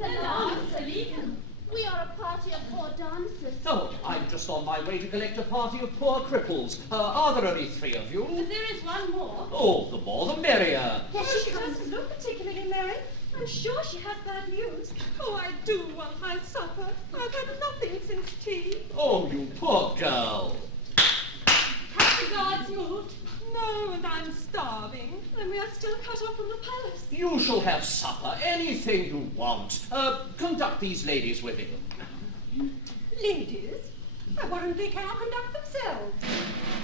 We are a party of poor dancers. Oh, I'm just on my way to collect a party of poor cripples. Are there only 3 of you? But there is one more. Oh, the more the merrier. Yes, she doesn't look particularly merry. I'm sure she has bad news. Oh, I do want my supper. I've had nothing since tea. Oh, you poor girl. Has the guards moved? No, and I'm starving. And we are still cut off from the palace. You shall have supper, anything you want. Conduct these ladies with you. Ladies? I warrant they cannot conduct themselves.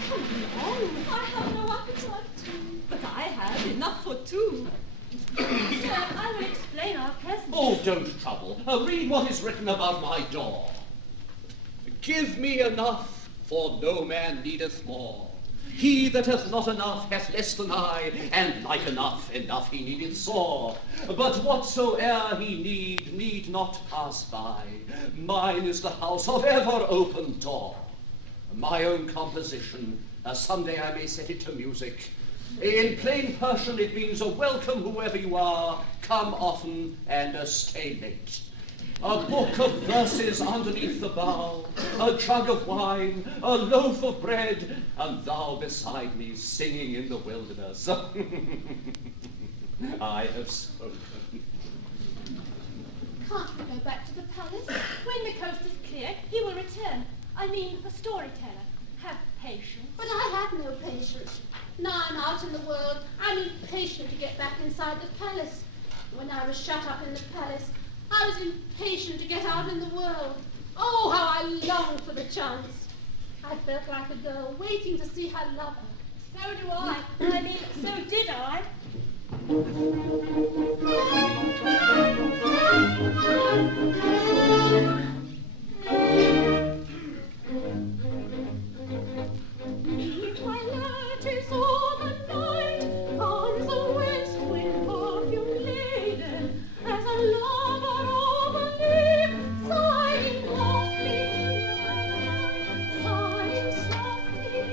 Come along. I have no appetite. But I have enough for 2. Sir, I will explain our presence. Oh, don't trouble. Read what is written above my door. Give me enough, for no man needeth more. He that hath not enough hath less than I, and like enough he needeth sore. But whatsoe'er he need not pass by. Mine is the house of ever open door. My own composition, someday I may set it to music. In plain Persian it means a welcome whoever you are, come often and stay late. A book of verses underneath the bough, a jug of wine, a loaf of bread, and thou beside me singing in the wilderness. I have spoken. Can't we go back to the palace? When the coast is clear, he will return. I mean, the storyteller. Have patience. But I have no patience. Now I'm out in the world, I'm impatient to get back inside the palace. When I was shut up in the palace, I was impatient to get out in the world. Oh, how I longed for the chance. I felt like a girl waiting to see her lover. So do I. I mean, so did I. Twilight is over night, comes a west wind perfume laden, as a lover over me, sighing softly, sighing softly.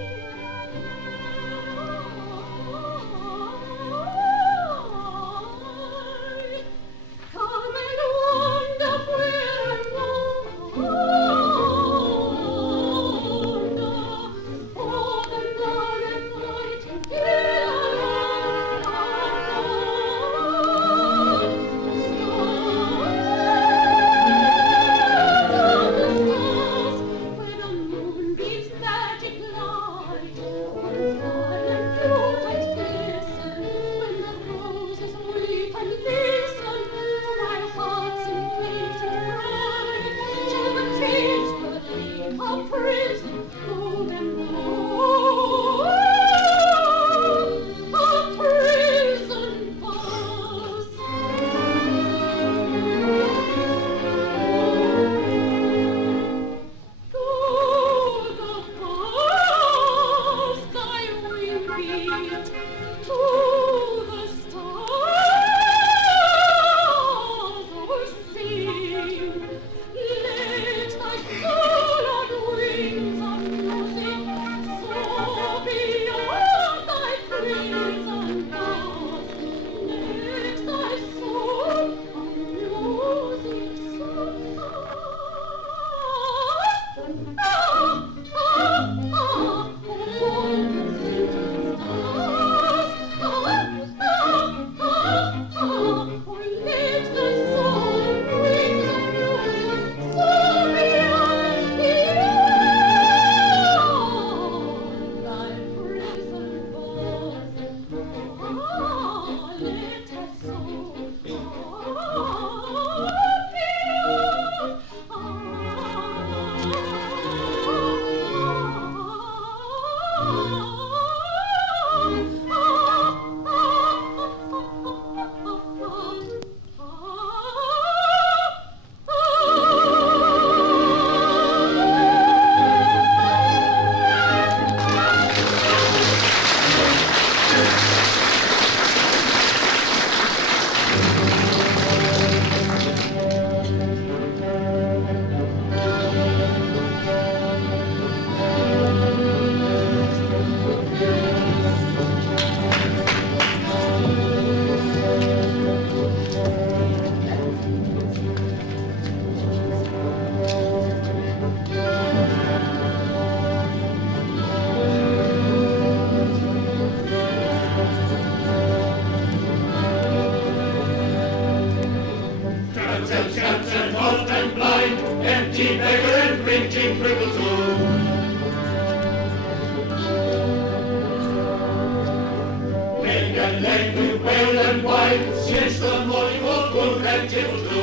and it will do.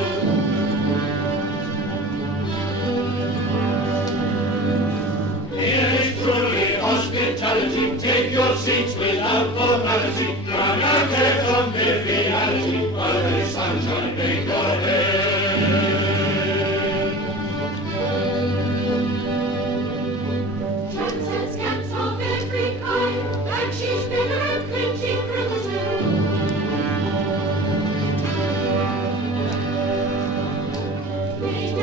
Here is truly hospitality. Take your seats without formality. Run and get on with reality. While the sunshine make your head. Trams and scamps of every kind, and she's bigger and cringing cruiser. Late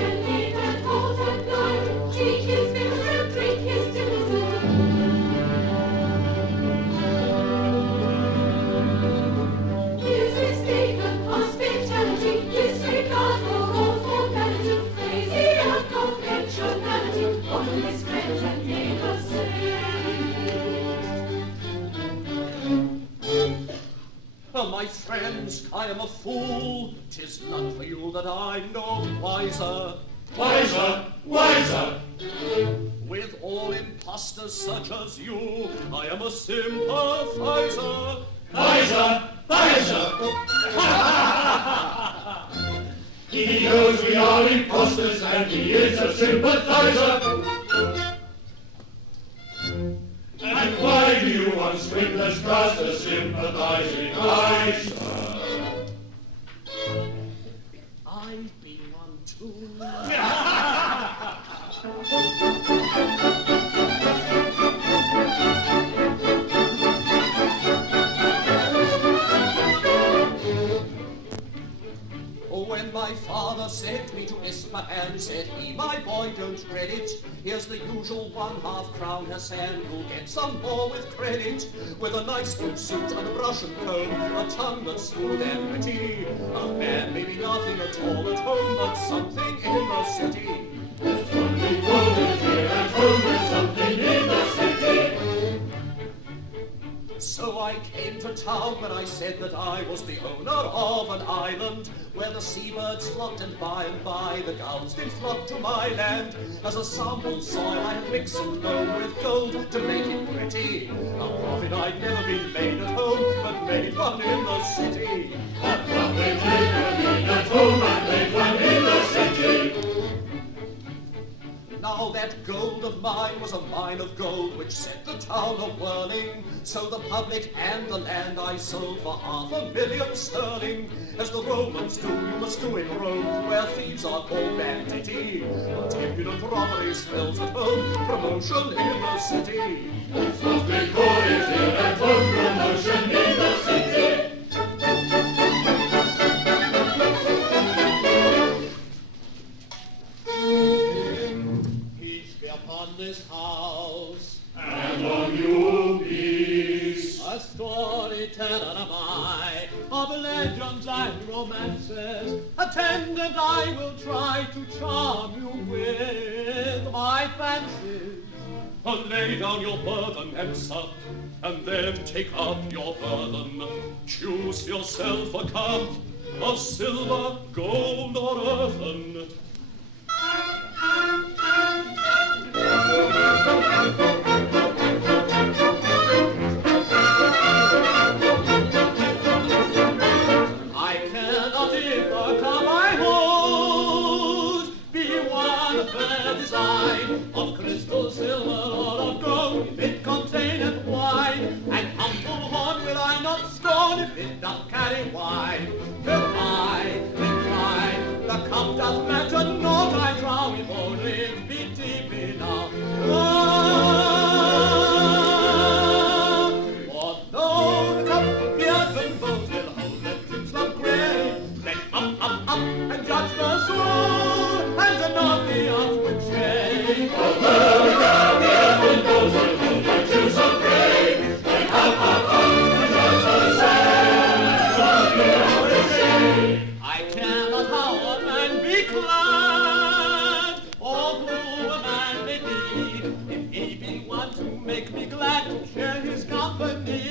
and cold and blind, drink his bitters and drink his dinners. His mistaken hospitality, disregard for all formality, crazy unconventionality, all his friends and neighbors say. Oh, my friends, I am a fool. 'Tis not for you that I know wiser. Wiser, wiser. With all impostors such as you, I am a sympathizer. Wiser, wiser. He knows we are imposters and he is a sympathizer. And why do you want swindlers cast a sympathizing eye, sir? I've been one too. When my father sent me to Ispahan, said he, my boy, don't dread it. Here's the usual 1/2 crown Hassan. You'll get some more with credit. With a nice new suit and a brush and comb, a tongue that's smooth and witty. A man may be nothing at all at home, but something in the city. There's something golden here at home and something in the city. So I came to town when I said that I was the owner of an island where the seabirds flocked, and by the gulls did flock to my land. As a sample soil I had mixed some loam with gold to make it pretty. A profit I'd never been made at home, but made one in the city. A profit I'd never been at home and made one in the city. Now that gold of mine was a mine of gold which set the town a-whirling. So the public and the land I sold for £500,000 sterling. As the Romans do, you must do in Rome, where thieves are called banditti. But impudent robbery spells at home promotion in the city. That's what we call it here at home, promotion in the city. Upon this house, and on you peace. a storyteller am I, of legends and romances. Attendant, I will try to charm you with my fancies. Lay down your burden and sup, and then take up your burden. Choose yourself a cup of silver, gold, or earthen. I cannot in the cup I hold be one fair design of crystal, silver, or of gold, if it containeth wine. And humble horn will I not scorn if it doth carry wine. Reply, the cup doth matter not, I trow, if only it be deep enough. For though the cup be earthen, both will hold the drips of grey. Then up, and judge the soul, and not the earth with shade. For though the cup be earthen, both will hold the drips of grey. Then up, and judge the soul, and not the earth with shade. I cannot how a man be clad, or who a man may be, if he be one to make me glad to share his company.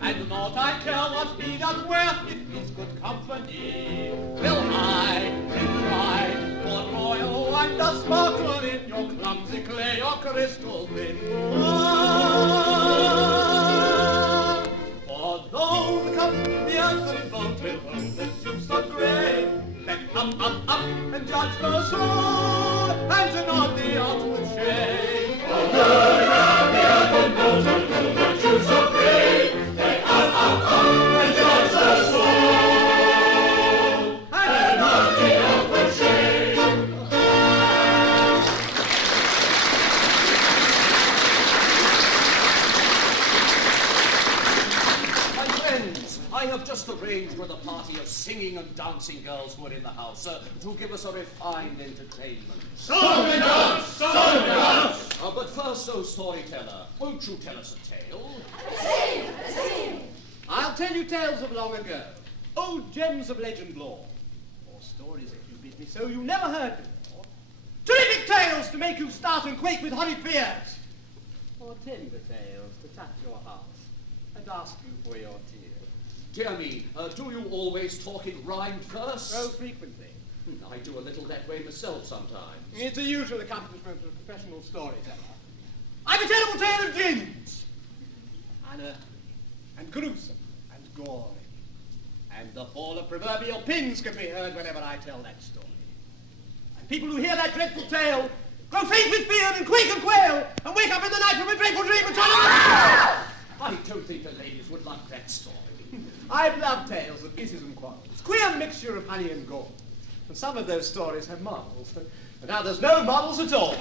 And not I care what he doth wear, if he's good company. Will I try for royal wonder sparkle in your clumsy clay or crystal bin? For though the cup, the earthen boat will hold the ships of grey, touch the sword, and to not the outward shame. Oh, good round the earth and those on whom virtue so brave, they and judge the soul, and not the outward shame. My friends, I have just arranged with a party of singing and dancing girls who are in the house to give us a refined entertainment. Song and dance! Song and dance! But first, oh storyteller, won't you tell us a tale? I'll tell you tales of long ago, old gems of legend lore, or stories, if you bid me so, you never heard before. Terrific tales to make you start and quake with horrid fears, or tender tales to touch your hearts and ask you for your tears. Dear me, do you always talk in rhymed verse? So frequently. I do a little that way myself sometimes. It's a usual accomplishment of a professional storyteller. I've a terrible tale of gins, unearthly, and gruesome, and gory, and the fall of proverbial pins can be heard whenever I tell that story. And people who hear that dreadful tale grow faint with fear and quake and quail, and wake up in the night from a dreadful dream and try to... I don't think the ladies would like that story. I've loved tales of kisses and quarrels, queer mixture of honey and gold. And some of those stories have morals, and now there's no morals at all.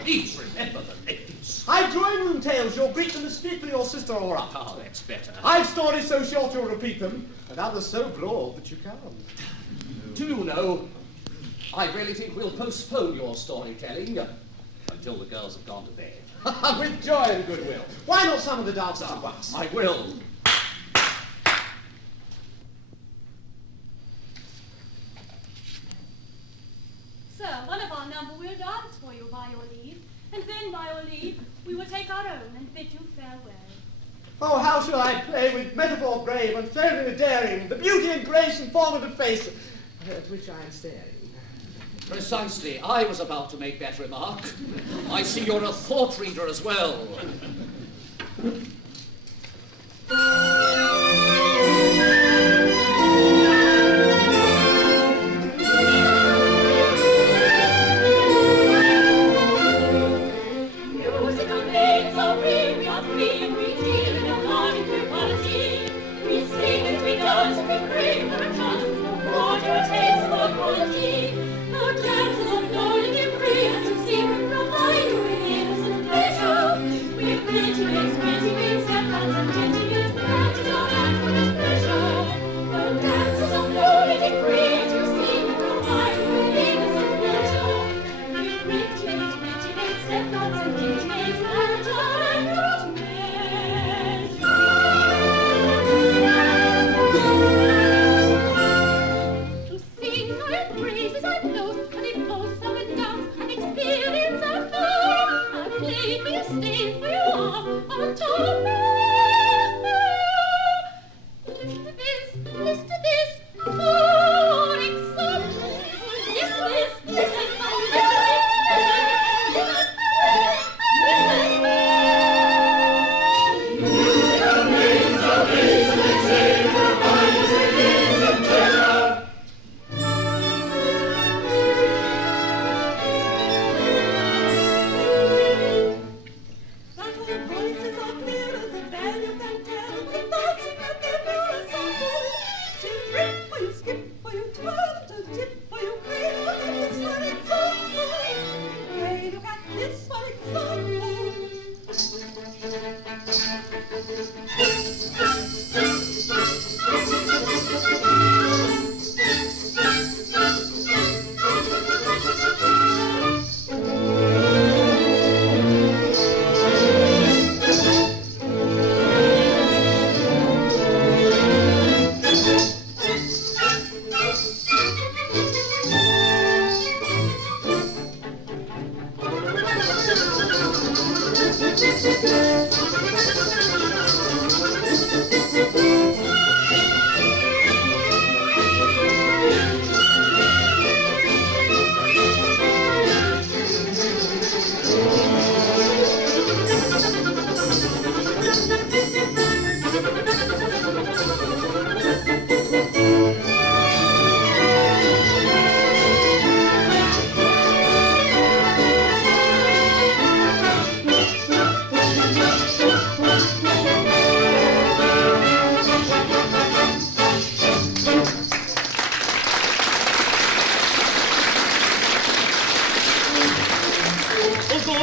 Please remember the ladies. I've drawing room tales you'll greet them as speak for your sister or aunt. Oh, that's better. I've stories so short you'll repeat them, and others so broad that you can't. Do you know, I really think we'll postpone your storytelling until the girls have gone to bed. With joy and goodwill. Why not some of the dancers at once? I will. Sir, one of our number will dance for you by your leave, and then by your leave we will take our own and bid you farewell. Oh, how shall I play with metaphor brave and thrilling and daring, the beauty and grace and form of the face at which I am staring? Precisely. I was about to make that remark. I see you're a thought reader as well. Musical days are free, we are free and we deal in a loving equality. We sing and we dance and we crave for a chance to afford your taste for quality. Our dances of knowledge and praise and secret provide you with innocent pleasure. With plenty makes plenty means that dance and plenty is practice our accurate pleasure. Our dances of knowledge and praise you secret provide you with innocent pleasure. With plenty makes that dance and plenty makes that our to sing our praises I know, and it flows from a dance and experience I know. I play for you, stay for you on top. Listen to this, for example. Listen, voices are clear as a bell you can tell. We dancing at their ensemble. To trip for you, skip for you, twirl, to tip for you, cradle. Look at this for example. Pray look at this for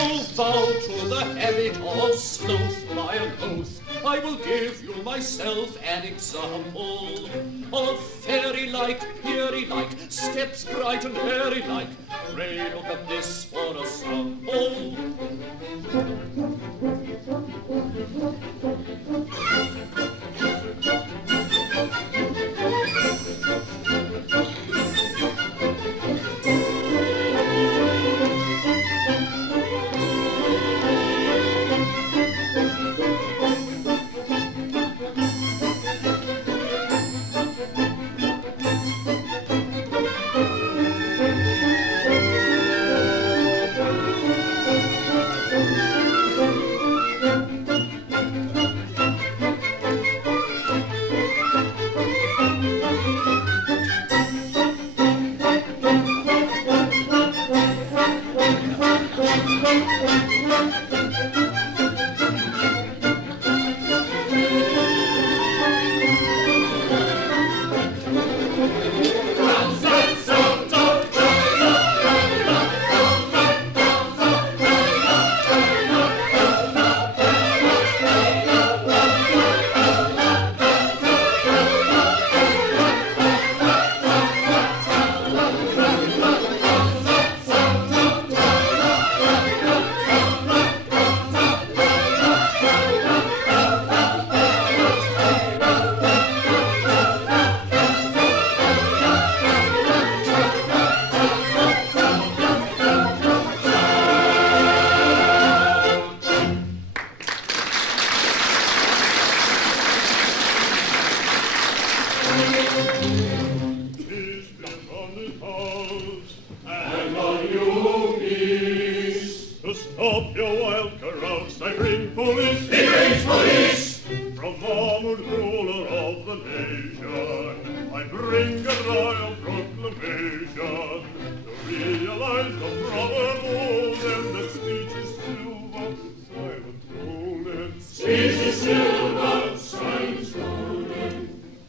I'll vow to the habit of sloth by an oath. I will give you myself an example of fairy-like, peery-like, steps bright and airy-like. Pray look at this for a sample. Stop your wild carouse, I bring police. He brings police! From armored ruler of the nation, I bring a royal proclamation to realize the proverb old, and the speech is silver, silent golden. Speech is silver, silent golden.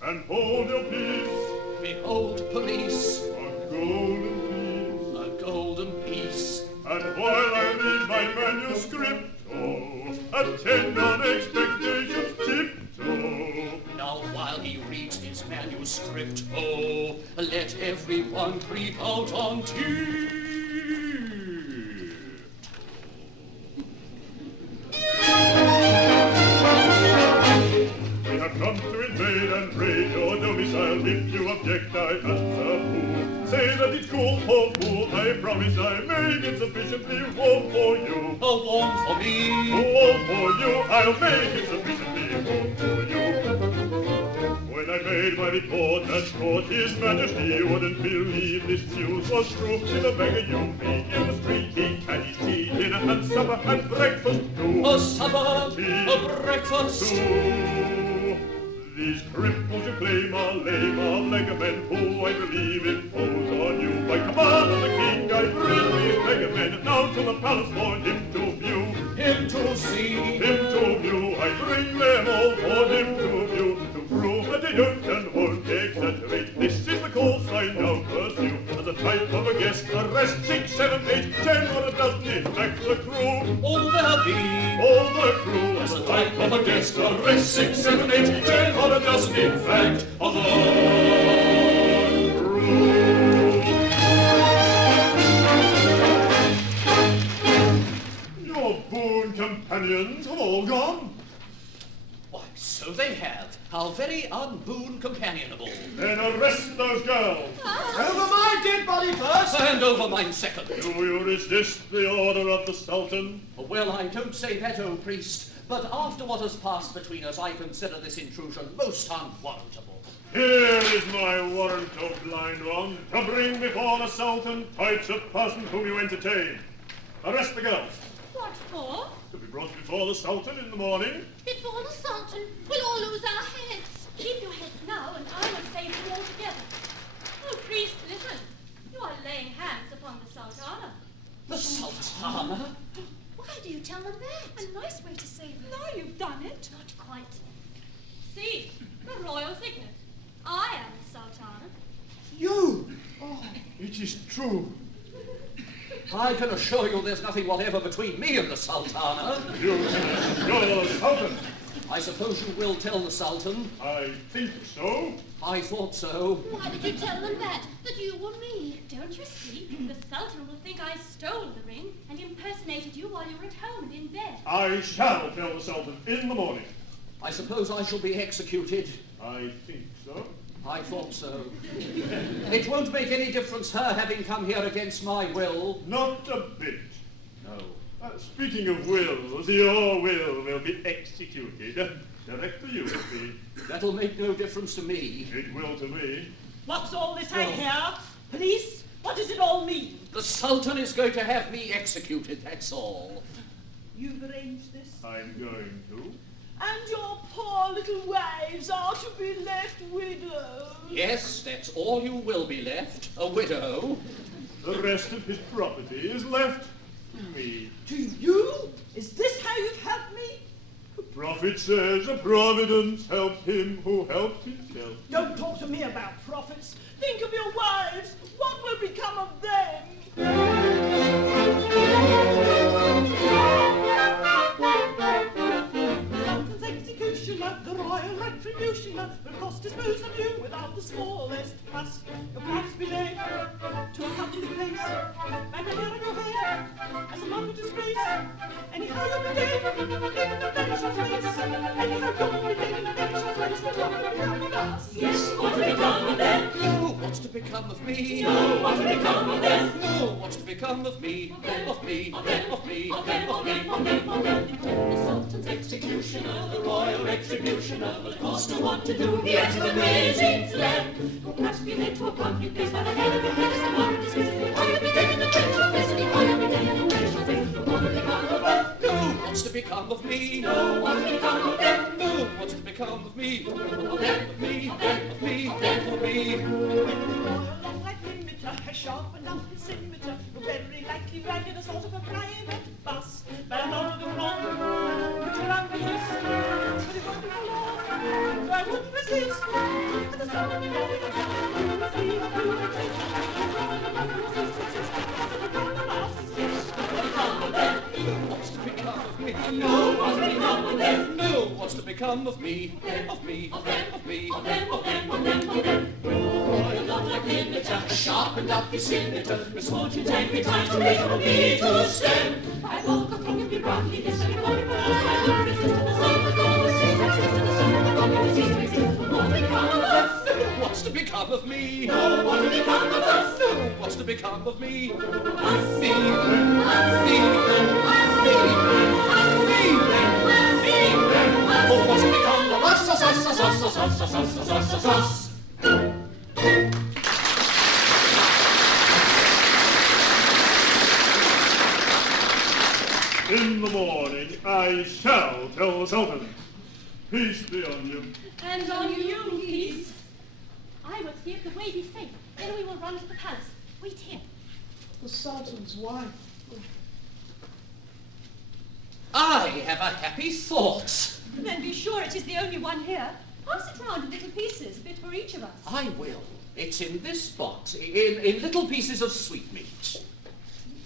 And hold your peace. Behold, police, A golden peace. a golden piece. And while I read my manuscript, attend on expectations tiptoe. Now while he reads his manuscript, oh, let everyone creep out on tiptoe. We have come to invade and raid your domicile. If you object, I answer who. Say that it's cool for fool. I promise I make it sufficiently warm for you. A warm for me. Warm for you. I'll make it sufficiently warm for you. When I made my report at court, His Majesty wouldn't believe this news was true. In a beggar you meet in the street, he had his tea, dinner and supper and breakfast too. A supper, a breakfast. Too. These cripples you claim are lame, are beggar men who I believe impose on you. By command of the king I bring these beggar men now to the palace for him to view. Him to see. Him to view, I bring them all for him to view. To prove that they don't and won't exaggerate. This is the course I now pursue. As a type of a guest, arrest 6, 7, 8, 10 or a dozen, in fact the crew. All there be. All the crew. As a type of a guest, arrest 6, 7, 8, 10 or a dozen, in fact of the crew. Your boon companions have all gone. Why, so they have. How very unboon companionable. Then arrest those girls. Over my dead body first! And over mine second. Do you resist the order of the Sultan? Well, I don't say that, O priest, but after what has passed between us, I consider this intrusion most unwarrantable. Here is my warrant, O blind one, to bring before the Sultan types of persons whom you entertain. Arrest the girls. What for? To be brought before the Sultan in the morning. Before the Sultan, we'll all lose our heads. Keep your heads now, and I will save you altogether. Oh, priest, listen. You are laying hands upon the Sultana. The Sultana? Why do you tell them that? A nice way to say that. Now you've done it. Not quite. See, the royal signet. I am the Sultana. You! Oh, it is true. I can assure you there's nothing whatever between me and the Sultana. You can assure the Sultan. I suppose you will tell the Sultan. I think so. I thought so. Why did you tell them that you were me? Don't you see? The Sultan will think I stole the ring and impersonated you while you were at home and in bed. I shall tell the Sultan in the morning. I suppose I shall be executed. I think so. I thought so. It won't make any difference her having come here against my will. Not a bit. No. Speaking of wills, your will be executed. Director Ulysses. That'll make no difference to me. It will to me. What's all this I hear? Police? What does it all mean? The Sultan is going to have me executed, that's all. You've arranged this? I'm going to. And your poor little wives are to be left widows? Yes, that's all you will be left, a widow. The rest of his property is left to me. To you? Is this how you've helped me? The prophet says, Providence helped him who helped himself. Don't talk to me about prophets. Think of your wives. What will become of them? Sultan's executioner, the royal retributioner, will cost dispose of you without the smallest fuss. Your price be laid to a country place, and a hair on your head as a mark of disgrace. Anyhow you'll be dead in a very short space. Anyhow you'll be dead in a very short space. But what will become of us? Yes, what will become of them? No, what's to become of me? No, what will become of them? No, what's to become of me? Of me, of me, of me, of me, of me. The Sultan's executioner, the royal retributioner, will cost no one to do the acts of amazing flame. You'll perhaps be led to a country place by the head of your head as a mark of disgrace. Or you'll be dead in a very short space, or you'll be dead in a very short space. But what will become of them? No, what's to become of me? No, what will become of them? No, what's to become of me? Of them, Of me, of me, of me. Long like limiter has sharpened up his scimitar. You're very likely ran in a sort of a private bus. But I'm not the wrong, but you're under this. But it won't be for long, so I wouldn't resist. And the sun will be going down, What's to become of me? No, what's to become of them? No, what's to become of me? Of me, of me, of me. Of them. Royal long like limiter, sharpened up his scimitar. Misfortune's angry times to wait for me to stem. I walk a king and be roughly this way, but only for us I would resist. And the sun will go and cease to exist, and the sun will go and cease to exist. But what will become of us? What's to become of me? No, what will become of us? No, what's to become of me? Us. Me, Oh, what's to become of us? In the morning, I shall tell the Sultan. Peace be on you. And on you, peace. I will see if the way be safe. Then we will run to the palace. Wait here. The Sultan's wife. I have a happy thought. Then be sure it is the only one here. Pass it round in little pieces, a bit for each of us. I will. It's in this box, in little pieces of sweetmeat.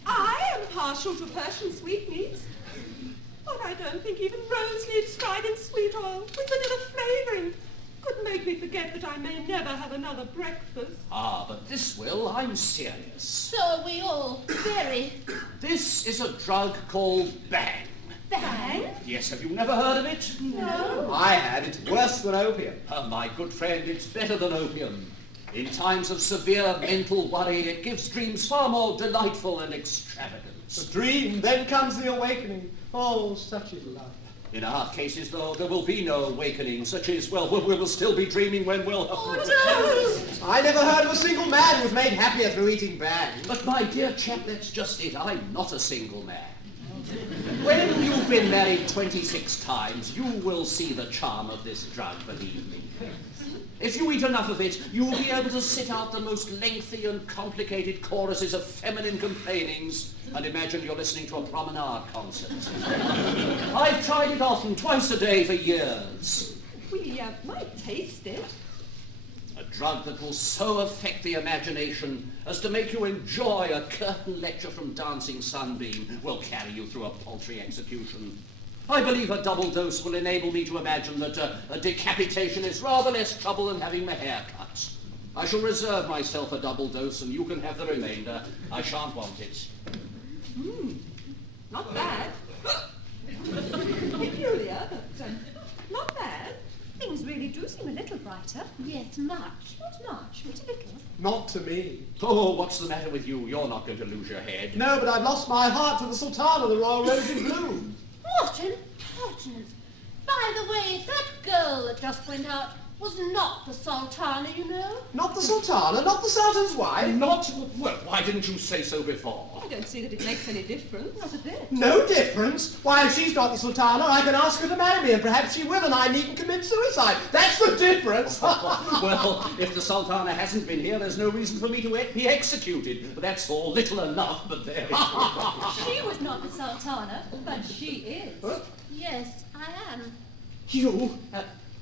I am partial to Persian sweetmeats. But I don't think even rose leaves fried in sweet oil with vanilla flavouring could make me forget that I may never have another breakfast. Ah, but this will, I'm serious. So are we all. Very. This is a drug called Bang. Bang? Yes, have you never heard of it? No. I had. It's worse than opium. My good friend, it's better than opium. In times of severe mental worry, it gives dreams far more delightful and extravagant. The dream, then comes the awakening. Oh, such is love. In our cases, though, there will be no awakening, such as, well, we will still be dreaming when we'll... I never heard of a single man who was made happier through eating Bang. But my dear chap, that's just it. I'm not a single man. When you've been married 26 times, you will see the charm of this drug, believe me. If you eat enough of it, you will be able to sit out the most lengthy and complicated choruses of feminine complainings and imagine you're listening to a promenade concert. I've tried it often, twice a day for years. We might taste it. drug that will so affect the imagination as to make you enjoy a curtain lecture from Dancing Sunbeam will carry you through a paltry execution. I believe a double dose will enable me to imagine that a decapitation is rather less trouble than having my hair cut. I shall reserve myself a double dose and you can have the remainder. I shan't want it. Not bad. Peculiar, but not bad. Things really do seem a little brighter. Yes, much. Not much, but a little. Not to me. Oh, what's the matter with you? You're not going to lose your head. No, but I've lost my heart to the Sultana, the Royal Rose in Bloom. What impertinence! By the way, that girl that just went out was not the Sultana, you know. Not the Sultana, not the Sultan's wife. Not? Well, why didn't you say so before? I don't see that it makes any difference. Not a bit. No difference. Why, if she's not the Sultana, I can ask her to marry me, and perhaps she will, and I needn't commit suicide. That's the difference. Well, if the Sultana hasn't been here, there's no reason for me to be executed. That's all little enough, but there it is. She was not the Sultana, but she is. Huh? Yes, I am.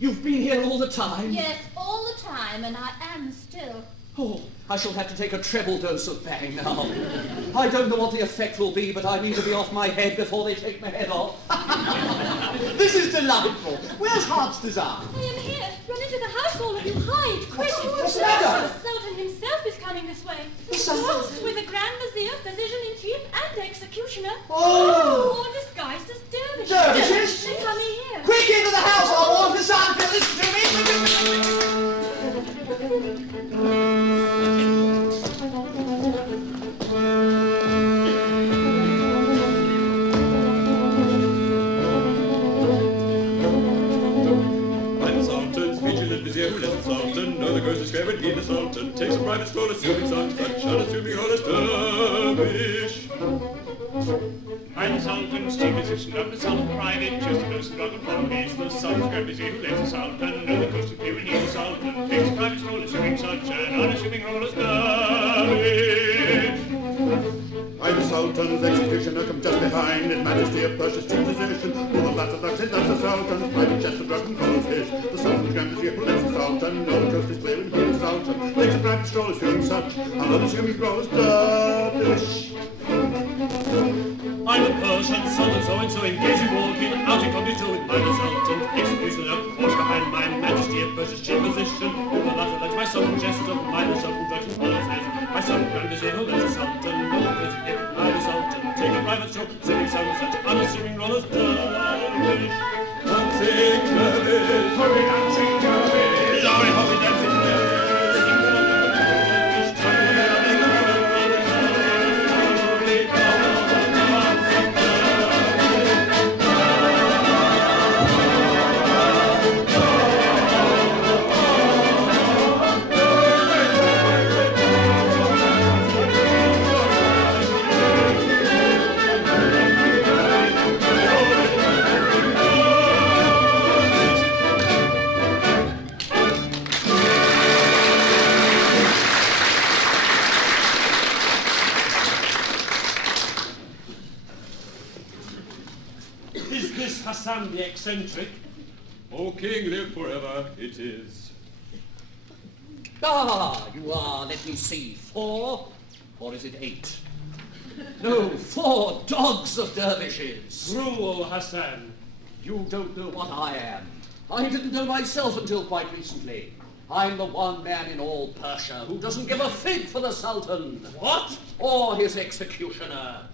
You've been here all the time? Yes, all the time, and I am still. Oh, I shall have to take a treble dose of bang now. I don't know what the effect will be, but I mean to be off my head before they take my head off. This is delightful. Where's Heart's Desire? I am here. Run into the house, all of you. Hide, quick. What's the matter? The Sultan himself is coming this way. The Sultan? With the Grand Vizier, Physician-in-Chief, and Executioner. Oh! All disguised as dervishes. Dervishes? They're coming here. Quick into the house, or I want Hassan to listen to me. Who lets the Sultan know the ghost is scared when he, the Sultan, takes a private stroll, assuming such unassuming role as dervish. I'm the Sultan's chief physician of the Sultan private chest of struggle from is the Sultan's grand vizier who lets the Sultan know the ghost of you when he, the Sultan, takes a private stroll, assuming such an unassuming role as dervish. I'm the Sultan's executioner, come just behind His Majesty of Persia's chief physician, who the latter ducks in the Sultan's private chest of drug and full of fish. The Sultan's grand vizier who lets the Sultan know the coast is clear and he, the Sultan, takes a private stroll, assuming such an unassuming role as dervish. I'm a Persian Sultan, so-and-so, engaging walking out incognito with my Sultan, executioner, horse behind my Majesty of Persia's chief physician, who the latter lets my Sultan jest of my Sultan drugs and full of fish. My Sultan grand vizier who lets the Sultan know the coast is clear, my Sultan, take a private stroll, assuming such unassuming role as dervish. Dancing dervish, hurry dancing dervish, hurry dancing dervish. Hassan the eccentric. O king, live forever, it is. Ah, you are, let me see, 4, or is it 8? No, 4 dogs of dervishes. Rule, Hassan. You don't know what I am. I didn't know myself until quite recently. I'm the one man in all Persia who doesn't give a fig for the Sultan. What? Or his executioner.